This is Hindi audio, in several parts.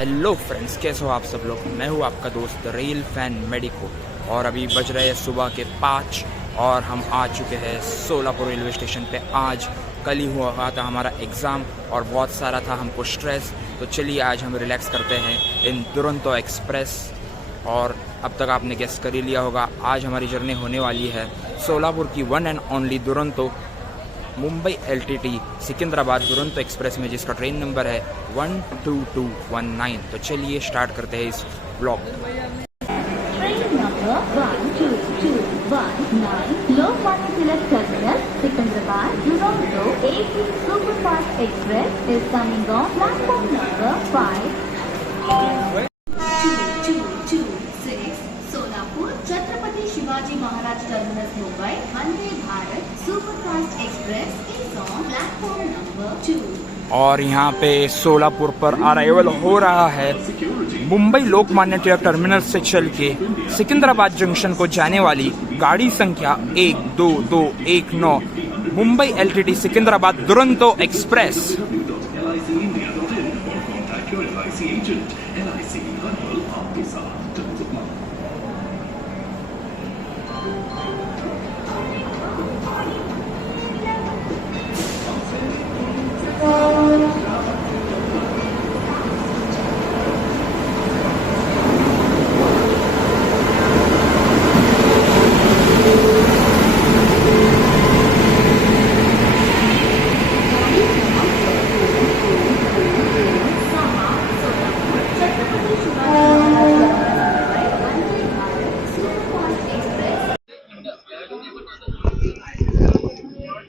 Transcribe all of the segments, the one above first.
हेलो फ्रेंड्स, कैसे हो आप सब लोग। मैं हूँ आपका दोस्त रेल फैन मेडिको और अभी बज रहे हैं सुबह के 5 और हम आ चुके हैं सोलापुर रेलवे स्टेशन पे। आज कल ही हुआ था हमारा एग्ज़ाम और बहुत सारा था हमको स्ट्रेस, तो चलिए आज हम रिलैक्स करते हैं इन दुरंतो एक्सप्रेस। और अब तक आपने गेस कर ही लिया होगा, आज हमारी जर्नी होने वाली है सोलापुर की one and only Duronto Mumbai LTT Secunderabad Duronto express में, जिसका ट्रेन नंबर है 12219। तो चलिए स्टार्ट करते हैं इस blog. Train number 12219 Lokmanya Tilak terminus Secunderabad Duronto AC superfast express is coming on platform number 52226 Solapur Chhatrapati Shivaji Maharaj terminus Mumbai Vande Bharat superfast express is on platform number 2। और यहाँ पे सोलापुर पर अराइवल हो रहा है मुंबई लोकमान्य तिलक टर्मिनस से चल के सिकंदराबाद जंक्शन को जाने वाली गाड़ी संख्या 12219 मुंबई LTT सिकंदराबाद दुरंतो एक्सप्रेस।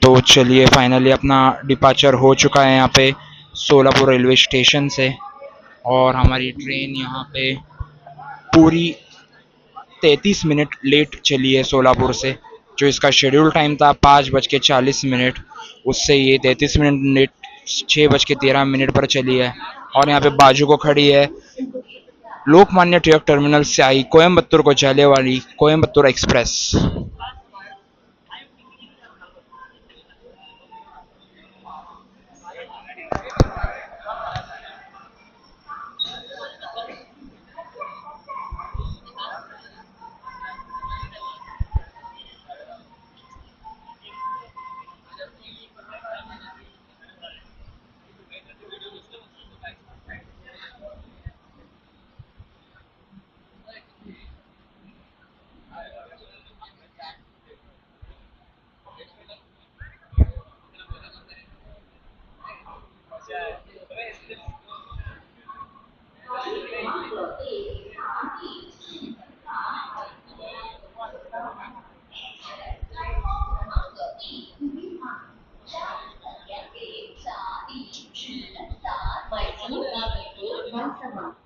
तो चलिए फाइनली अपना डिपार्चर हो चुका है यहाँ पे सोलापुर रेलवे स्टेशन से, और हमारी ट्रेन यहाँ पे पूरी 33 मिनट लेट चली है सोलापुर से। जो इसका शेड्यूल टाइम था 5:40, उससे ये 33 मिनट लेट 6:13 पर चली है। और यहाँ पे बाजू को खड़ी है लोकमान्य तिलक टर्मिनल से आई कोयम्बतूर को जाने वाली कोयम्बतूर एक्सप्रेस।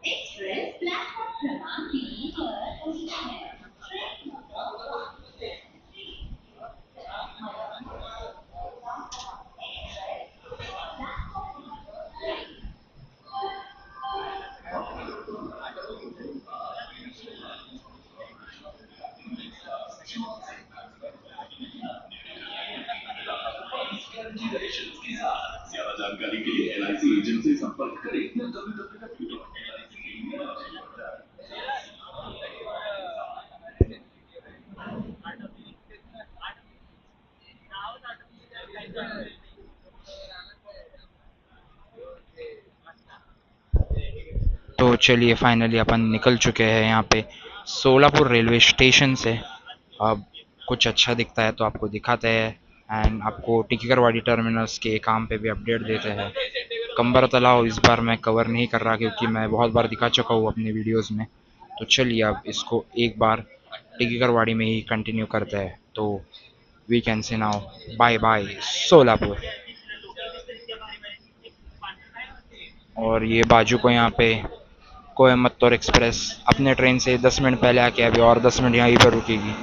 एक्सप्रेस प्लेटफॉर्म क्रमांक 3 पर पहुंची है। ट्रेन ज्यादा जानकारी के लिए LIC एजेंट से संपर्क करें या www.lic। तो चलिए फाइनली अपन निकल चुके हैं यहाँ पे सोलापुर रेलवे स्टेशन से। अब कुछ अच्छा दिखता है तो आपको दिखाते हैं एंड आपको टिकरवाड़ी टर्मिनल्स के काम पे भी अपडेट देते हैं। कंबर तलाव इस बार मैं कवर नहीं कर रहा क्योंकि मैं बहुत बार दिखा चुका हूँ अपने वीडियोस में। तो चलिए अब इसको एक बार टिकरवाड़ी में ही कंटिन्यू करते हैं। तो we can say now bye bye Solapur. और ये बाजू को यहाँ पे कोयम्बतूर एक्सप्रेस अपने ट्रेन से 10 मिनट पहले आके अभी और 10 मिनट यहीं पर रुकेगी।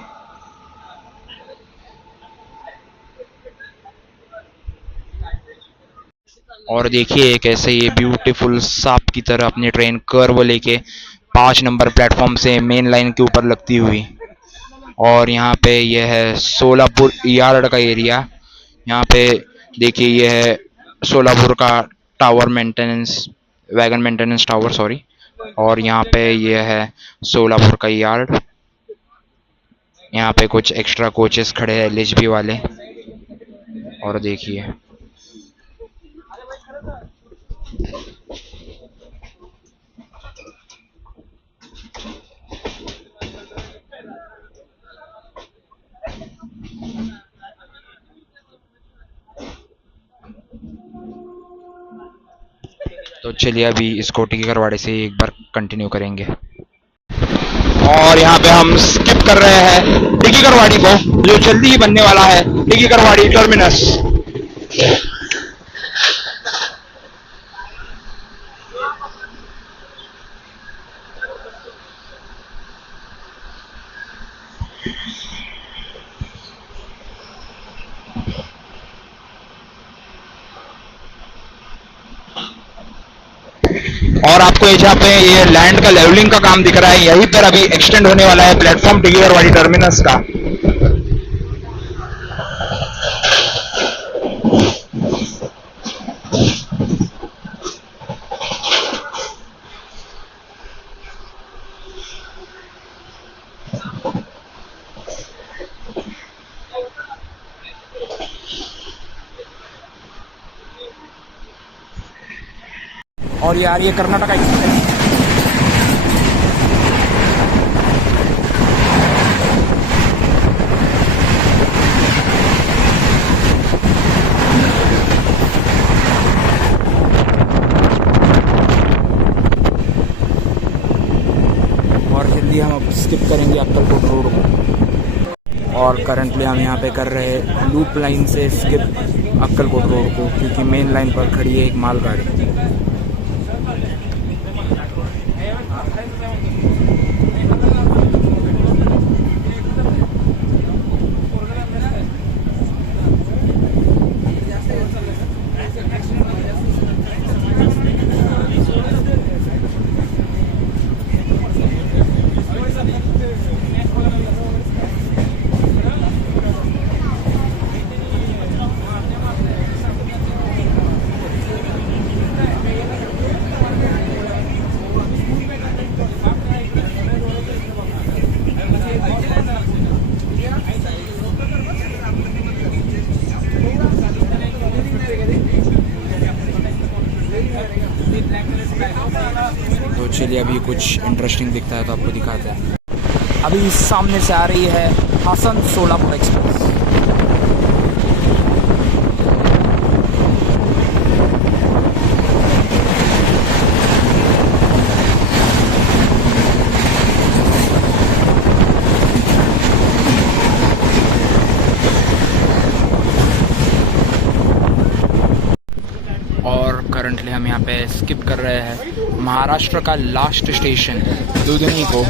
और देखिए कैसे ये ब्यूटीफुल सांप की तरह अपनी ट्रेन कर्व लेके 5 नंबर प्लेटफॉर्म से मेन लाइन के ऊपर लगती हुई। और यहाँ पे ये है सोलापुर यार्ड का एरिया। यहाँ पे देखिए ये है सोलापुर का tower maintenance, wagon maintenance tower sorry. और यहाँ पे ये है सोलापुर का यार्ड। यहाँ पे कुछ एक्स्ट्रा कोचेस खड़े हैं एलएचबी वाले। और देखिए तो चलिए अभी इसको टिकरवाड़ी से एक बार कंटिन्यू करेंगे। और यहाँ पे हम स्किप कर रहे हैं टिकरवाड़ी को, जो जल्दी ही बनने वाला है टिकरवाड़ी टर्मिनस। और आपको जहाँ पे ये लैंड का लेवलिंग का काम दिख रहा है, यहीं पर अभी एक्सटेंड होने वाला है प्लेटफॉर्म टिकरवाड़ी टर्मिनस का। और यार ये कर्नाटक एक्सप्रेस और जल्दी हम अब स्किप करेंगे अक्कलकोट रोड को। और करंटली हम यहाँ पे कर रहे हैं लूप लाइन से स्किप अक्कलकोट रोड को, क्योंकि मेन लाइन पर खड़ी है एक मालगाड़ी। तो चलिए अभी कुछ इंटरेस्टिंग दिखता है तो आपको दिखाते हैं। अभी सामने से आ रही है हासन सोलापुर एक्सप्रेस। और करंटली हम यहाँ पे स्किप कर रहे हैं महाराष्ट्र का लास्ट स्टेशन दुधनी को।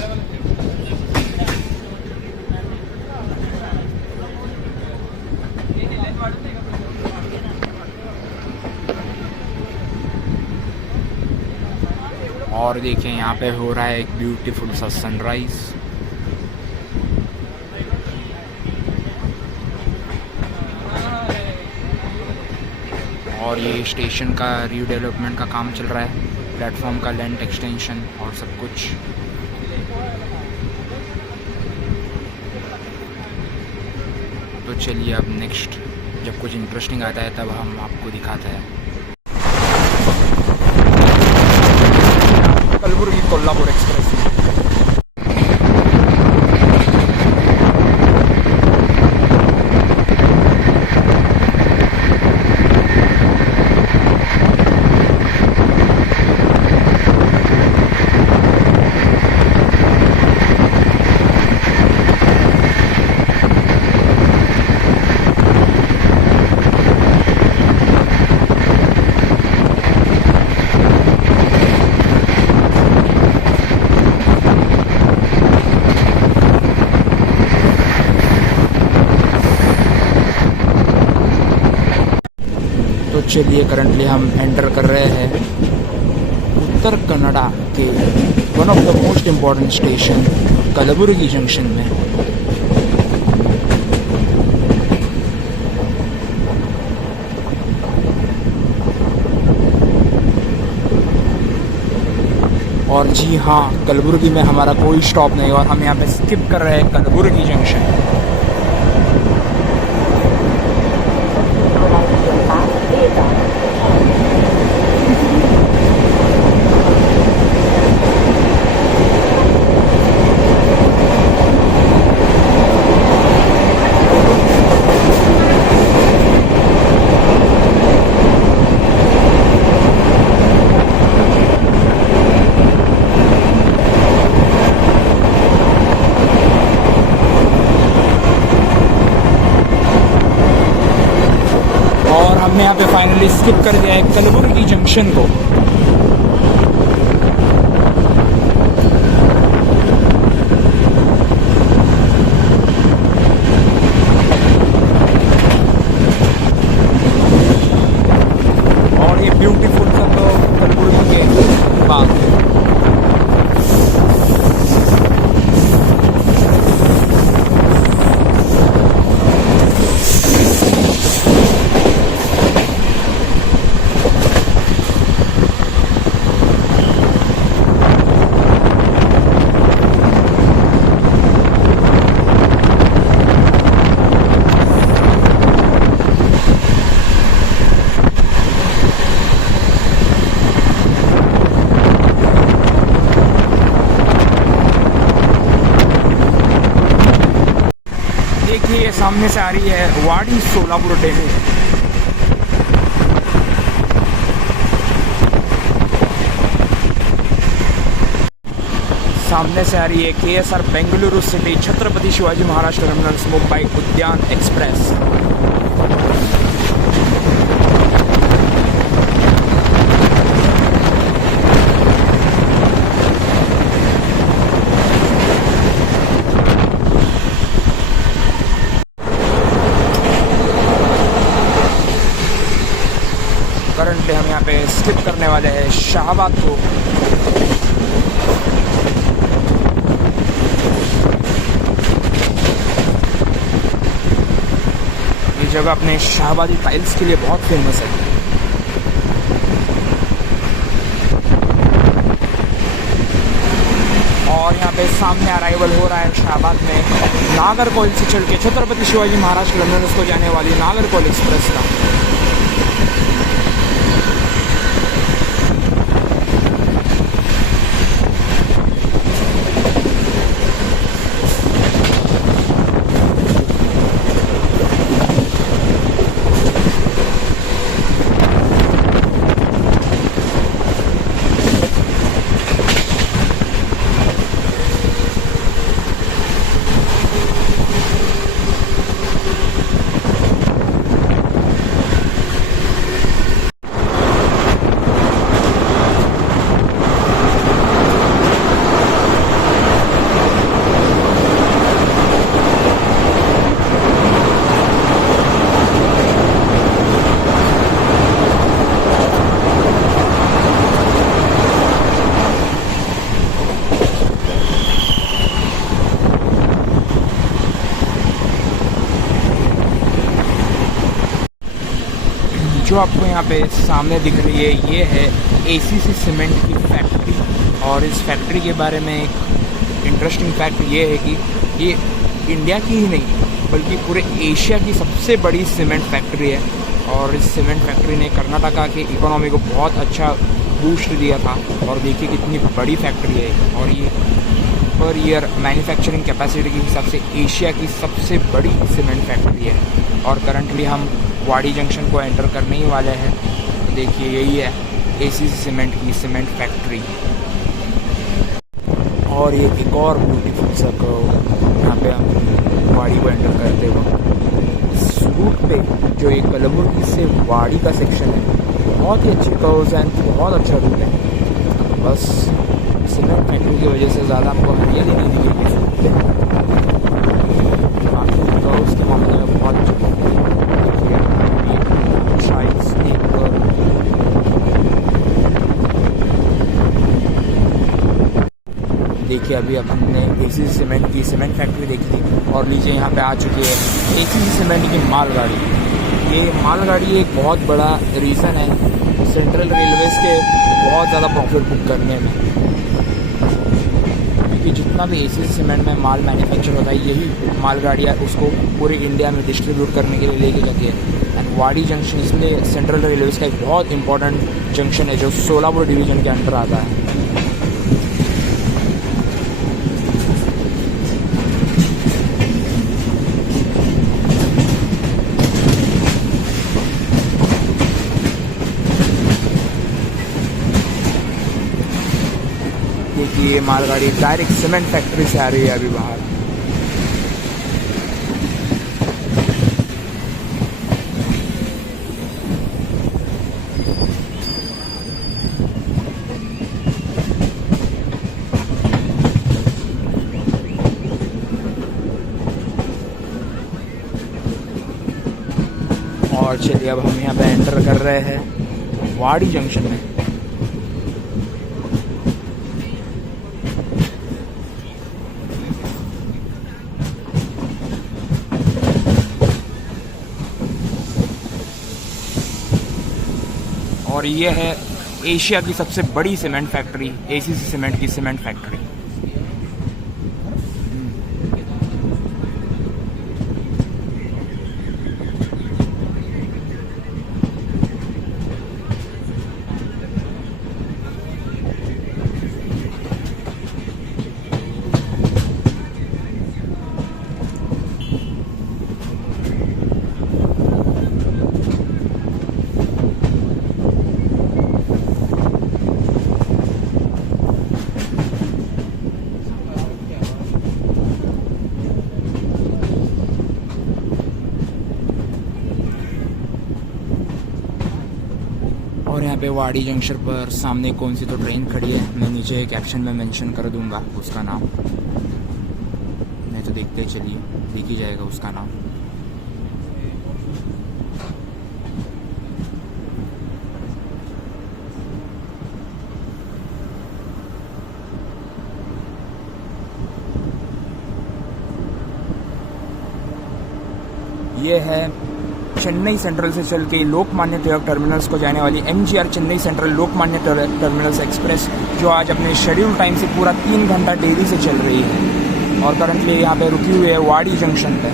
और देखिए यहाँ पे हो रहा है एक ब्यूटीफुल सा सनराइज। और ये स्टेशन का रीडेवलपमेंट का काम चल रहा है, प्लेटफॉर्म का लेंथ एक्सटेंशन और सब कुछ। तो चलिए अब नेक्स्ट जब कुछ इंटरेस्टिंग आता है तब हम आपको दिखाते हैं। कलबुर्गी कोल्हापुर एक्सप्रेस। तो चलिए करंटली हम एंटर कर रहे हैं उत्तर कन्नड़ा के one of the most important station Kalaburagi junction में। और जी हाँ, कलबुर्गी में हमारा कोई स्टॉप नहीं और हम यहाँ पे स्किप कर रहे हैं कलबुर्गी जंक्शन। हमने यहाँ पे फाइनली स्किप कर दिया है कलबुर्गी जंक्शन को। और ये ब्यूटीफुल सा तो कलबुर्गी के बाग है। देखिए सामने से आ रही है वाड़ी सोलापुर डेमू। सामने से आ रही है KSR Bengaluru city Chhatrapati Shivaji Maharaj terminals Mumbai उद्यान एक्सप्रेस। करंटली हम यहाँ पे स्किप करने वाले हैं शाहबाद को। ये जगह अपने शाहबादी टाइल्स के लिए बहुत फेमस है। और यहाँ पे सामने अराइवल हो रहा है शाहबाद में नागरकोइल से चल के छत्रपति शिवाजी महाराज टर्मिनल्स को जाने वाली नागरकोइल एक्सप्रेस का। जो आपको यहाँ पे सामने दिख रही है ये है ACC सीमेंट की फैक्ट्री। और इस फैक्ट्री के बारे में एक इंटरेस्टिंग फैक्ट ये है कि ये इंडिया की ही नहीं बल्कि पूरे एशिया की सबसे बड़ी सीमेंट फैक्ट्री है। और इस सीमेंट फैक्ट्री ने कर्नाटका की इकोनॉमी को बहुत अच्छा बूस्ट दिया था। और देखिए कितनी बड़ी फैक्ट्री है और ये पर ईयर मैन्युफैक्चरिंग कैपेसिटी के हिसाब से एशिया की सबसे बड़ी सीमेंट फैक्ट्री है। और करंटली हम वाड़ी जंक्शन को एंटर करने ही वाले हैं। तो देखिए यही है ACC सीमेंट की सीमेंट फैक्ट्री। और ये एक और ब्यूटीफुल सा यहाँ पे हम वाड़ी को एंटर करते वक्त इस रूट पे जो एक कलबुर्गी से वाड़ी का सेक्शन है बहुत ही अच्छी कर्व्स एंड बहुत अच्छा रूट है। बस सीमेंट फैक्ट्री की वजह से ज़्यादा हमको हरियाली नहीं दिखेगी इस रूट पे। बाकी कर्व्स के मामले में बहुत अच्छा देखिए अभी हमने ACC सीमेंट की सीमेंट फैक्ट्री देखी थी। और लीजिए यहाँ पे आ चुकी है ACC सीमेंट की मालगाड़ी। ये मालगाड़ी एक बहुत बड़ा रीज़न है सेंट्रल रेलवेज़ के बहुत ज़्यादा प्रॉफिट बुक करने में। क्योंकि जितना भी एसी सीमेंट में माल मैन्युफैक्चर होता है यही मालगाड़ियाँ उसको पूरे इंडिया में डिस्ट्रीब्यूट करने के लिए लेके जाती है। एंड वाड़ी जंक्शन इसलिए सेंट्रल रेलवेज़ का एक बहुत इंपॉर्टेंट जंक्शन है जो सोलापुर डिवीज़न के अंडर आता है। देखिए ये मालगाड़ी डायरेक्ट सीमेंट फैक्ट्री से आ रही है अभी बाहर। और चलिए अब हम यहाँ पे एंटर कर रहे हैं वाड़ी जंक्शन में। और ये है एशिया की सबसे बड़ी सीमेंट फैक्ट्री, एसीसी सीमेंट की सीमेंट फैक्ट्री। और यहाँ पे वाड़ी जंक्शन पर सामने कौन सी तो ट्रेन खड़ी है, मैं नीचे कैप्शन में मेंशन कर दूंगा उसका नाम, नहीं तो देखते चलिए दिख ही जाएगा उसका नाम। ये है चेन्नई सेंट्रल से चल के लोकमान्य तिलक टर्मिनल्स को जाने वाली MGR Chennai central Lokmanya terminals express, जो आज अपने शेड्यूल टाइम से पूरा 3 घंटा देरी से चल रही है और करंटली यहाँ पे रुकी हुई है वाड़ी जंक्शन पे।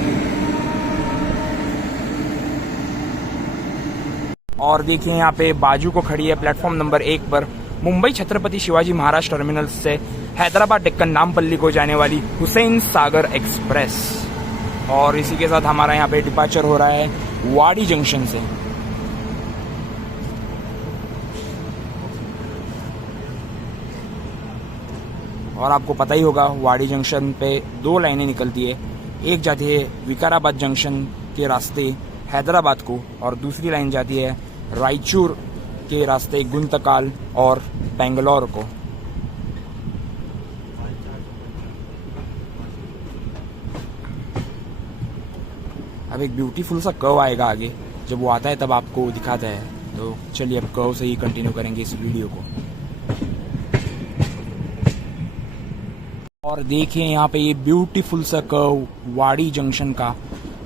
और देखिए यहाँ पे बाजू को खड़ी है प्लेटफॉर्म नंबर 1 पर मुंबई छत्रपति शिवाजी महाराज टर्मिनल्स से हैदराबाद डेक्कन नामपल्ली को जाने वाली हुसैन सागर एक्सप्रेस। और इसी के साथ हमारा यहाँ पे डिपार्चर हो रहा है वाड़ी जंक्शन से। और आपको पता ही होगा वाड़ी जंक्शन पे 2 लाइनें निकलती है, एक जाती है विकाराबाद जंक्शन के रास्ते हैदराबाद को और दूसरी लाइन जाती है रायचूर के रास्ते गुंतकाल और बेंगलोर को। अब एक ब्यूटीफुल सा कर्व आएगा आगे, जब वो आता है तब आपको दिखाता है। तो चलिए अब कर्व से ही कंटिन्यू करेंगे इस वीडियो को। और देखिए यहाँ पे ये ब्यूटीफुल सा कर्व वाड़ी जंक्शन का,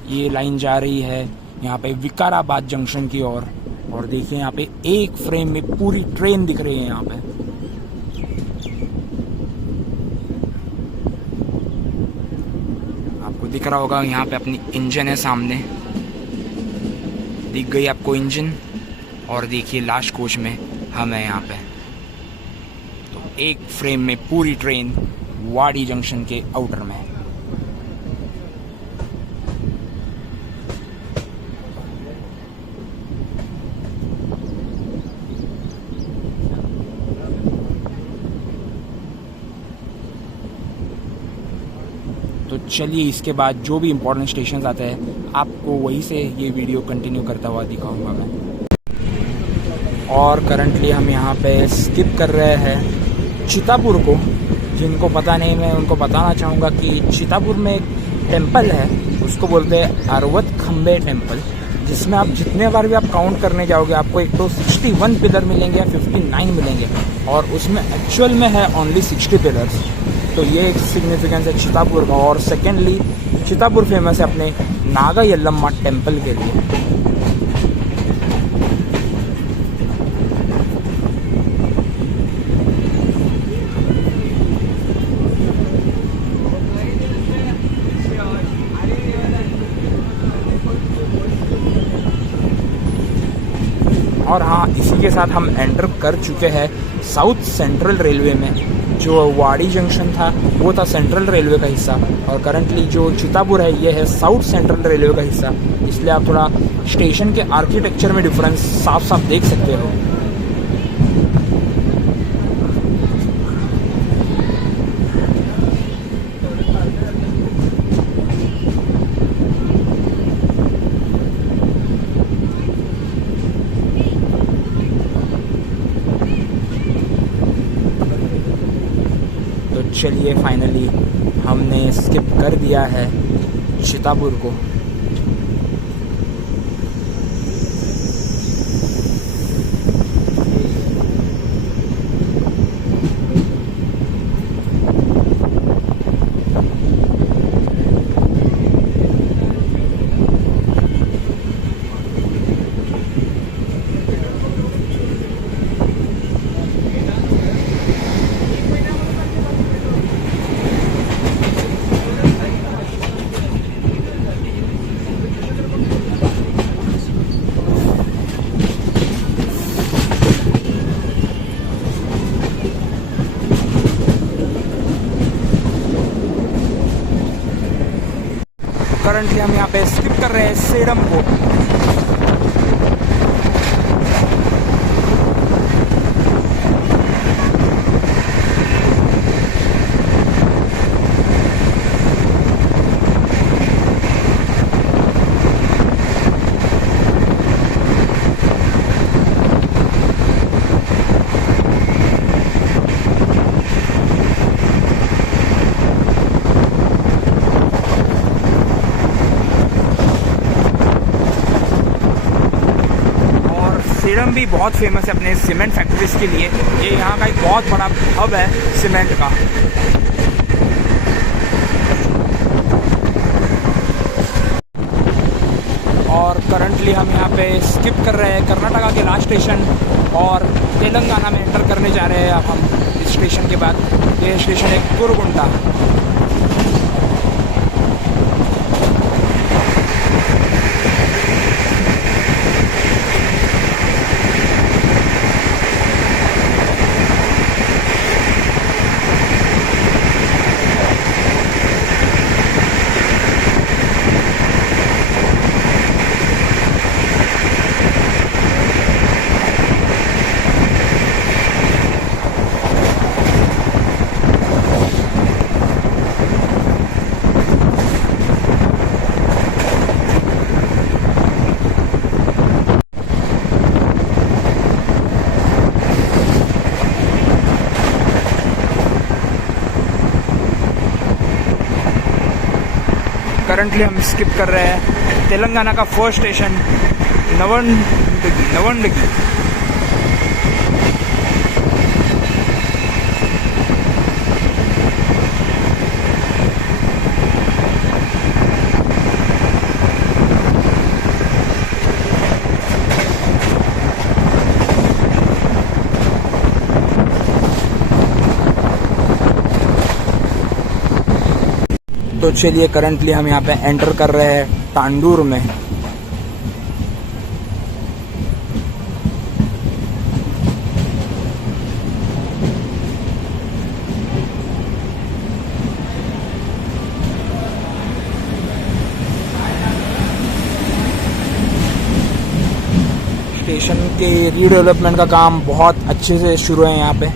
ये लाइन जा रही है यहाँ पे विकाराबाद जंक्शन की ओर। और देखिए यहाँ पे एक फ्रेम में पूरी ट्रेन दिख रही है यहाँ पे। दिख रहा होगा यहाँ पे अपनी इंजन है सामने, दिख गई आपको इंजन। और देखिए लास्ट कोच में हम हैं यहाँ पे। तो एक फ्रेम में पूरी ट्रेन वाड़ी जंक्शन के आउटर में है। तो चलिए इसके बाद जो भी इम्पोर्टेंट स्टेशन आते हैं आपको वहीं से ये वीडियो कंटिन्यू करता हुआ दिखाऊंगा मैं। और करंटली हम यहाँ पे स्किप कर रहे हैं चितापुर को। जिनको पता नहीं मैं उनको बताना चाहूँगा कि चितापुर में एक टेम्पल है, उसको बोलते हैं अरवत खम्बे टेम्पल, जिसमें आप जितने बार भी आप काउंट करने जाओगे आपको एक तो 61 पिलर मिलेंगे या 59 मिलेंगे, और उसमें एक्चुअल में है ओनली 60 पिलर्स। तो ये एक सिग्निफिकेंस है चितापुर का। और सेकेंडली चितापुर फेमस है अपने नागा यल्लम्मा टेम्पल के लिए। के साथ हम एंटर कर चुके हैं साउथ सेंट्रल रेलवे में। जो वाड़ी जंक्शन था वो था सेंट्रल रेलवे का हिस्सा, और करंटली जो चितापुर है ये है साउथ सेंट्रल रेलवे का हिस्सा। इसलिए आप थोड़ा स्टेशन के आर्किटेक्चर में डिफरेंस साफ साफ देख सकते हो। चलिए फाइनली हमने स्किप कर दिया है चितापुर को। करंटली हम यहाँ पे स्किप कर रहे हैं सेडम को। सेडम भी बहुत फेमस है अपने सीमेंट फैक्ट्रीज के लिए। ये यहाँ का एक बहुत बड़ा हब है सीमेंट का। और करंटली हम यहाँ पे स्किप कर रहे हैं कर्नाटका के लास्ट स्टेशन और तेलंगाना में एंटर करने जा रहे हैं अब हम इस स्टेशन के बाद। ये स्टेशन है कुरगुंटा। करंटली हम स्किप कर रहे हैं तेलंगाना का फर्स्ट स्टेशन नवंडगी। तो चलिए करंटली हम यहाँ पे एंटर कर रहे हैं तांडूर में। स्टेशन के रीडेवलपमेंट का काम बहुत अच्छे से शुरू है यहाँ पे।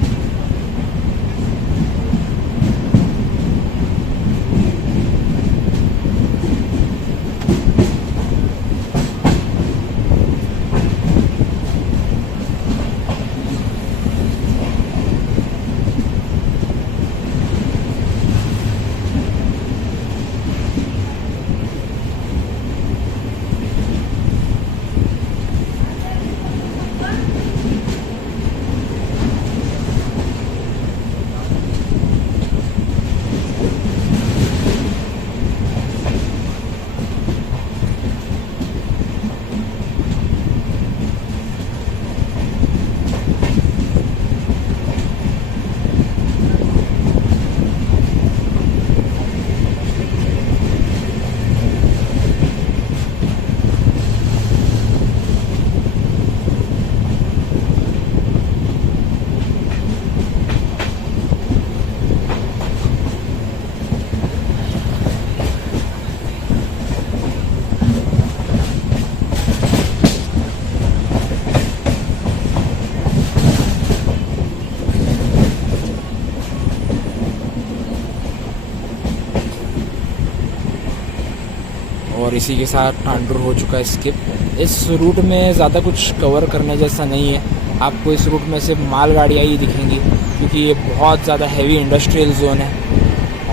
और इसी के साथ टांडूर हो चुका है स्किप। इस रूट में ज़्यादा कुछ कवर करने जैसा नहीं है, आपको इस रूट में सिर्फ मालगाड़ियाँ ही दिखेंगी क्योंकि ये बहुत ज़्यादा हैवी इंडस्ट्रियल जोन है।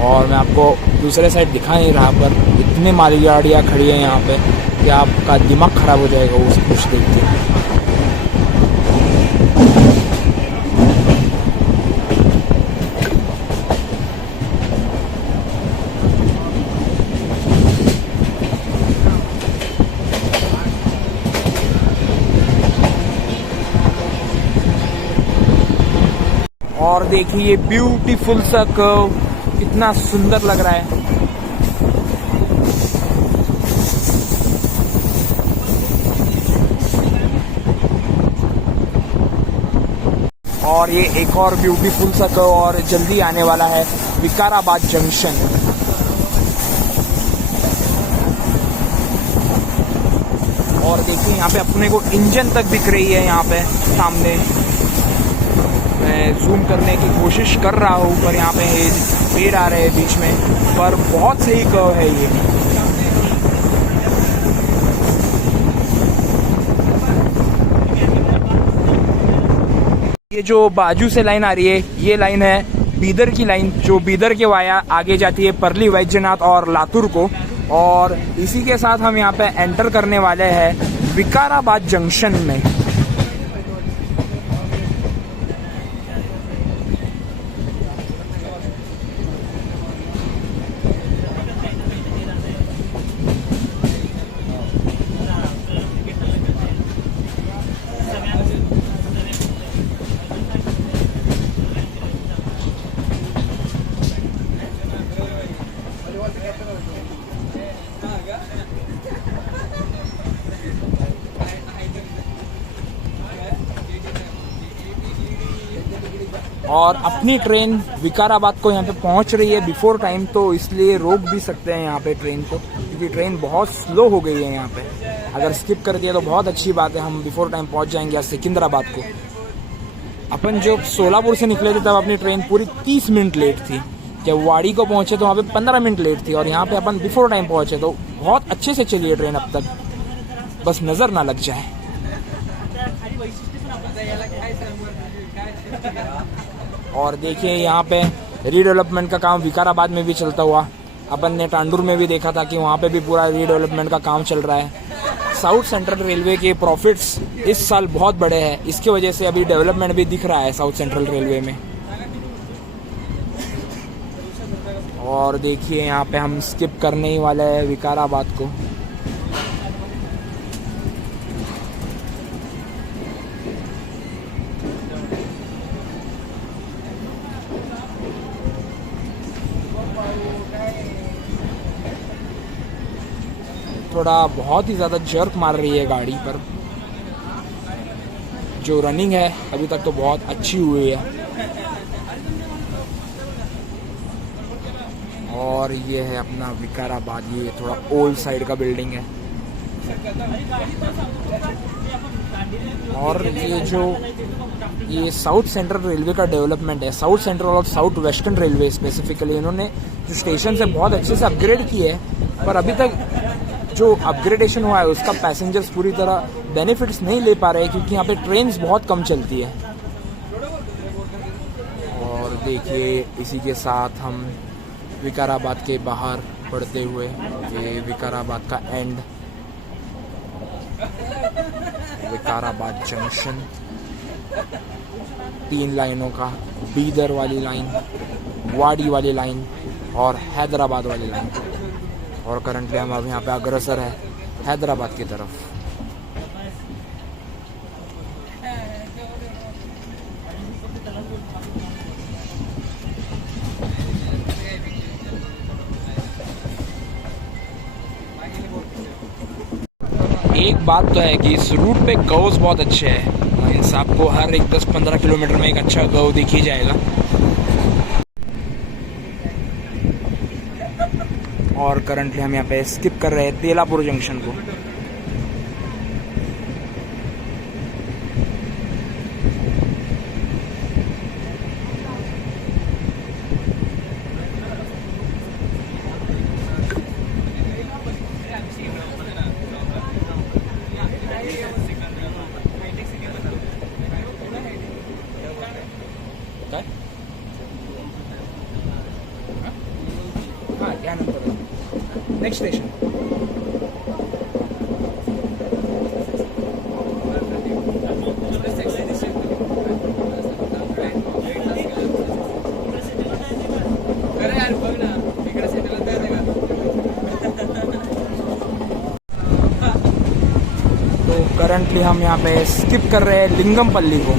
और मैं आपको दूसरे साइड दिखा नहीं रहा, पर इतने मालगाड़ियाँ खड़ी हैं यहाँ पे कि आपका दिमाग ख़राब हो जाएगा उस कुछ देख के। और देखिए ये ब्यूटीफुल सा कर्व कितना सुंदर लग रहा है। और ये एक और ब्यूटीफुल सा कर्व और जल्दी आने वाला है, विकाराबाद जंक्शन। और देखिए यहाँ पे अपने को इंजन तक दिख रही है यहाँ पे सामने। मैं जूम करने की कोशिश कर रहा हूँ, पर यहाँ पे पेड़ आ रहे हैं बीच में, पर बहुत सही कर्व है ये। ये जो बाजू से लाइन आ रही है, ये लाइन है बीदर की लाइन, जो बीदर के वाया आगे जाती है परली वैद्यनाथ और लातूर को। और इसी के साथ हम यहाँ पे एंटर करने वाले हैं विकाराबाद जंक्शन में। और अपनी ट्रेन विकाराबाद को यहाँ पे पहुँच रही है बिफोर टाइम, तो इसलिए रोक भी सकते हैं यहाँ पे ट्रेन को, क्योंकि ट्रेन बहुत स्लो हो गई है यहाँ पे। अगर स्किप कर दिया तो बहुत अच्छी बात है, हम बिफोर टाइम पहुँच जाएंगे सिकंदराबाद को। अपन जब सोलापुर से निकले थे तब अपनी ट्रेन पूरी 30 मिनट लेट थी। जब वाड़ी को पहुँचे तो वहाँ पे 15 मिनट लेट थी, और यहाँ पे अपन बिफोर टाइम पहुँचे, तो बहुत अच्छे से चली है ट्रेन अब तक, बस नज़र ना लग जाए। और देखिए यहाँ पे रीडेवलपमेंट का काम विकाराबाद में भी चलता हुआ, अपन ने टांडूर में भी देखा था कि वहाँ पे भी पूरा रीडेवलपमेंट का काम चल रहा है। साउथ सेंट्रल रेलवे के प्रॉफिट्स इस साल बहुत बड़े हैं, इसकी वजह से अभी डेवलपमेंट भी दिख रहा है साउथ सेंट्रल रेलवे में। और देखिए यहाँ पे हम स्किप करने ही वाले हैं विकाराबाद को। थोड़ा बहुत ही ज़्यादा जर्क मार रही है गाड़ी, पर जो रनिंग है अभी तक तो बहुत अच्छी हुई है। और ये है अपना विकाराबाद, ये थोड़ा ओल्ड साइड का बिल्डिंग है। और ये साउथ सेंट्रल रेलवे का डेवलपमेंट है, साउथ सेंट्रल और साउथ वेस्टर्न रेलवे स्पेसिफिकली, इन्होंने जो स्टेशन है बहुत अच्छे से अपग्रेड किए हैं, पर अभी तक जो अपग्रेडेशन हुआ है उसका पैसेंजर्स पूरी तरह बेनिफिट्स नहीं ले पा रहे, क्योंकि यहाँ पे ट्रेन्स बहुत कम चलती है। और देखिए इसी के साथ हम विकाराबाद के बाहर पड़ते हुए, ये विकाराबाद का एंड, विकाराबाद जंक्शन, 3 लाइनों का, बीदर वाली लाइन, वाड़ी वाली लाइन और हैदराबाद वाली लाइन। और करंटली हम अब यहाँ पे अग्रसर है हैदराबाद की तरफ। एक बात तो है कि इस रूट पे कर्व्स बहुत अच्छे हैं, मीन्स आपको हर एक 10-15 किलोमीटर में एक अच्छा कर्व दिख ही जाएगा। और करंटली हम यहाँ पे स्किप कर रहे हैं तेलापुर जंक्शन को। त्यानंतर नेक्स्ट स्टेशन. तो करंटली हम यहाँ पे स्किप कर रहे हैं लिंगमपल्ली को.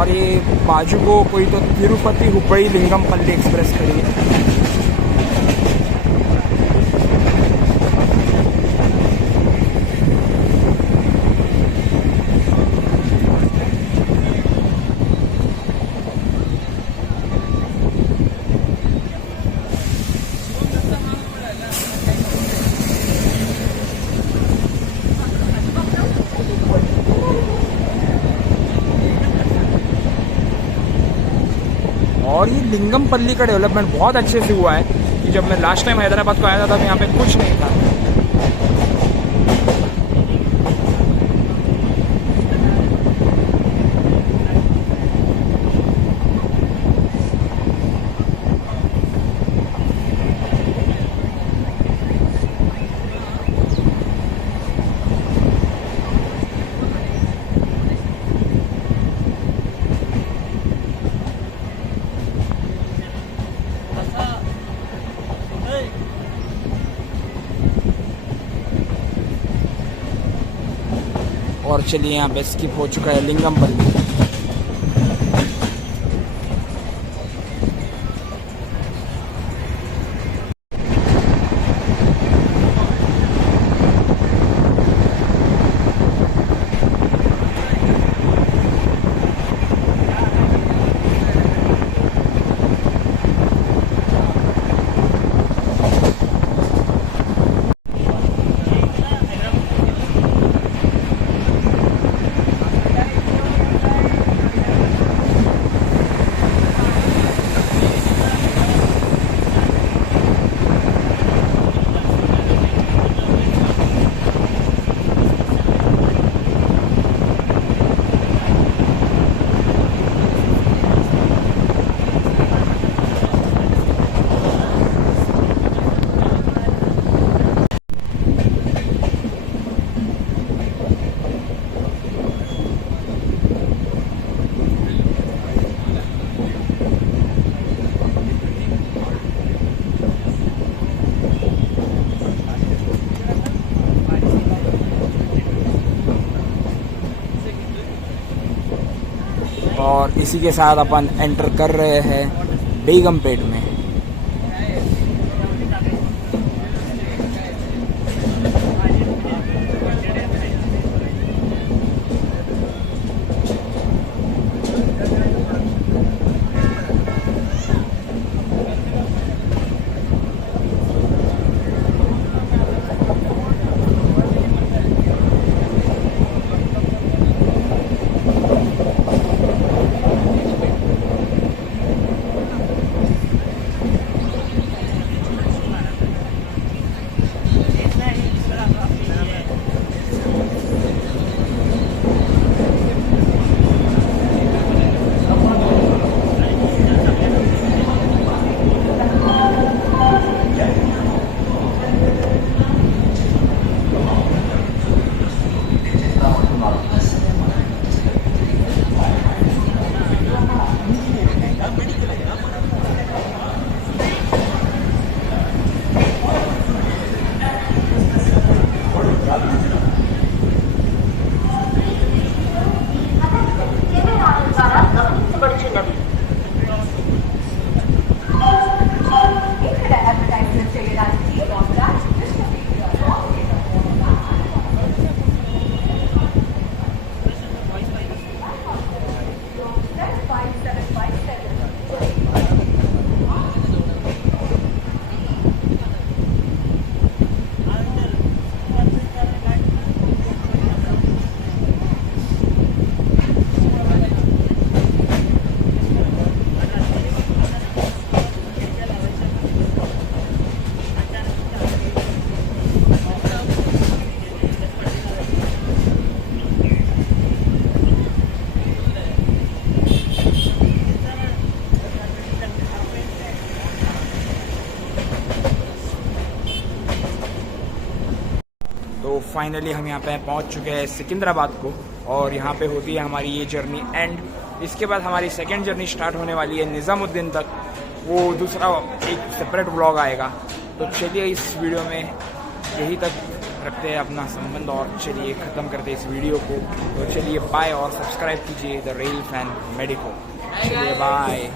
और ये बाजू को कोई तो तिरुपति हुबली लिंगमपल्ली एक्सप्रेस खड़ी है. और ये लिंगमपल्ली का डेवलपमेंट बहुत अच्छे से हुआ है कि जब मैं लास्ट टाइम हैदराबाद को आया था तब यहाँ पे कुछ नहीं था. और चलिए यहाँ पे स्किप हो चुका है लिंगमपल्ली. और इसी के साथ अपन एंटर कर रहे हैं बेगमपेट में. फाइनली हम यहाँ पे पहुँच चुके हैं सिकंदराबाद को, और यहाँ पे होती है हमारी ये जर्नी एंड। इसके बाद हमारी सेकेंड जर्नी स्टार्ट होने वाली है निज़ामुद्दीन तक, वो दूसरा एक सेपरेट व्लॉग आएगा। तो चलिए इस वीडियो में यही तक रखते हैं अपना संबंध और चलिए ख़त्म करते हैं इस वीडियो को। तो चलिए बाय, और सब्सक्राइब कीजिए द रेल फैन मेडिको। चलिए बाय।